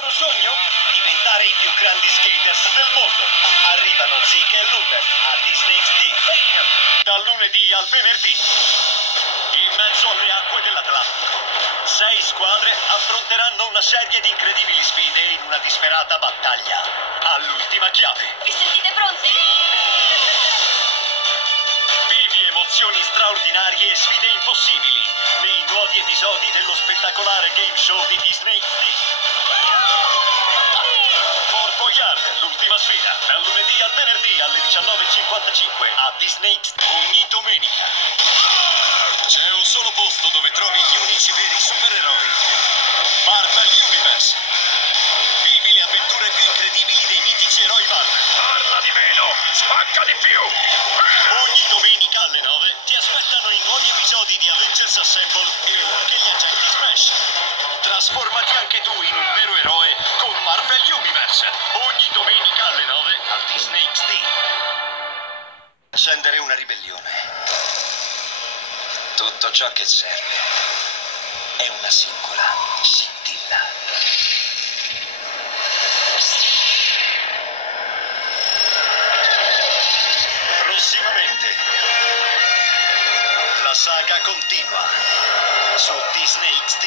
loro sogno? Diventare i più grandi skaters del mondo. Arrivano Zeke e Luther a Disney XD. Dal lunedì al venerdì. In mezzo alle acque dell'Atlantico. 6 squadre affronteranno una serie di incredibili sfide in una disperata battaglia. All'ultima chiave. Vi sentite pronti? Vivi emozioni straordinarie e sfide impossibili nei nuovi episodi dello spettacolare game show di Disney XD. Fort Boyard, l'ultima sfida, dal lunedì al venerdì alle 19:55 a Disney XD. Ogni domenica. C'è un solo posto dove trovi gli unici veri supereroi. Marvel Universe. Vivi le avventure più incredibili dei mitici eroi Marvel. Parla di meno, spacca di più. Ogni domenica alle 9 ti aspettano i nuovi episodi di Avengers Assemble e anche gli agenti Smash. Trasformati anche tu in un vero eroe con Marvel Universe. Ogni domenica alle 9 a Disney XD. Accendere una ribellione. Tutto ciò che serve è una singola scintilla. Prossimamente la saga continua su Disney XD.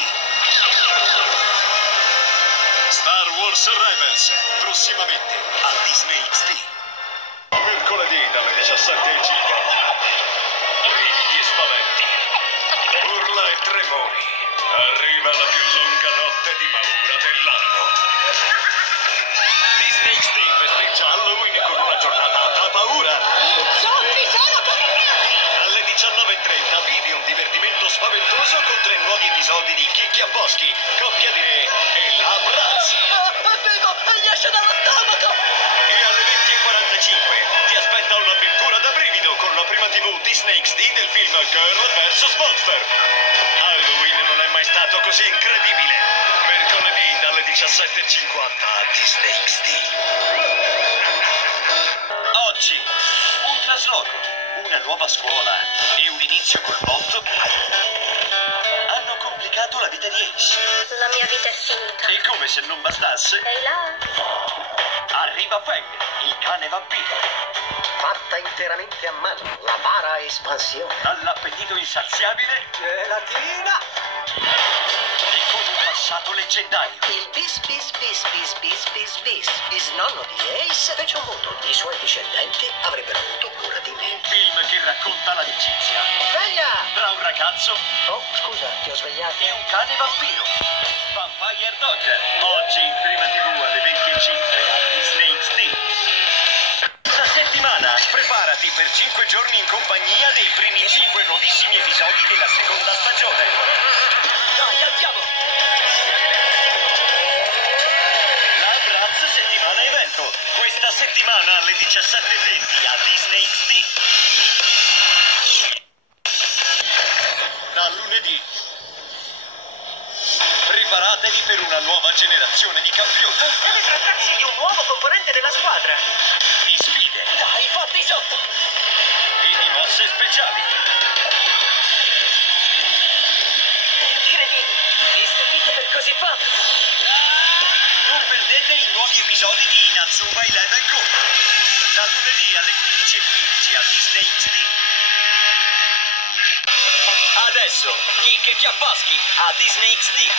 Star Wars Rebels prossimamente a Disney XD. Mercoledì dalle 17:50. Brividi e spaventi, urla e tremori. Arriva la più lunga notte di paura dell'anno. Disney XD festeggia Halloween con una giornata da paura. Zombie sono camminati! Alle 19:30 vivi un divertimento spaventoso con 3 nuovi episodi di Chicchi a Boschi, coppia di re e la Braz. Arrivo! Gli esce dallo stomaco! E alle 20:45 ti aspetta un'avventura da brivido con la prima TV Disney XD del film Girl vs. Monster. Halloween non è mai stato così incredibile. Mercoledì dalle 17:50 a Disney XD. Oggi un trasloco, una nuova scuola e un inizio col botto hanno complicato la vita di Ace. La mia vita è finita. E come se non bastasse, Sei là? arriva Fang, il cane vampiro. Fatta interamente a mano, la para espansione. Dall'appetito insaziabile Gelatina! e con un passato leggendario. Il bisnonno di Ace fece un mondo. I suoi discendenti avrebbero avuto cura di me. Un film che racconta l'amicizia Sveglia! tra un ragazzo Oh, scusa, ti ho svegliato. e un cane vampiro. Vampire Dog, oggi in prima TV alle 20:05 a Disney XD. Questa settimana preparati per 5 giorni in compagnia dei primi 5 nuovissimi episodi della seconda stagione. Dai, andiamo! La Braz settimana evento, questa settimana alle 17:20 a Disney XD. Da lunedì. Preparatevi per una nuova generazione di campioni, Deve trattarsi di un nuovo componente della squadra. di sfide Dai, fatti sotto! e di mosse speciali. Incredibile! Mi stupite per così poco. Non perdete i nuovi episodi di Inazuma Eleven Go. Da lunedì alle 15:15 a Disney XD. Adesso, Chicchi e Chiappaschi a Disney XD.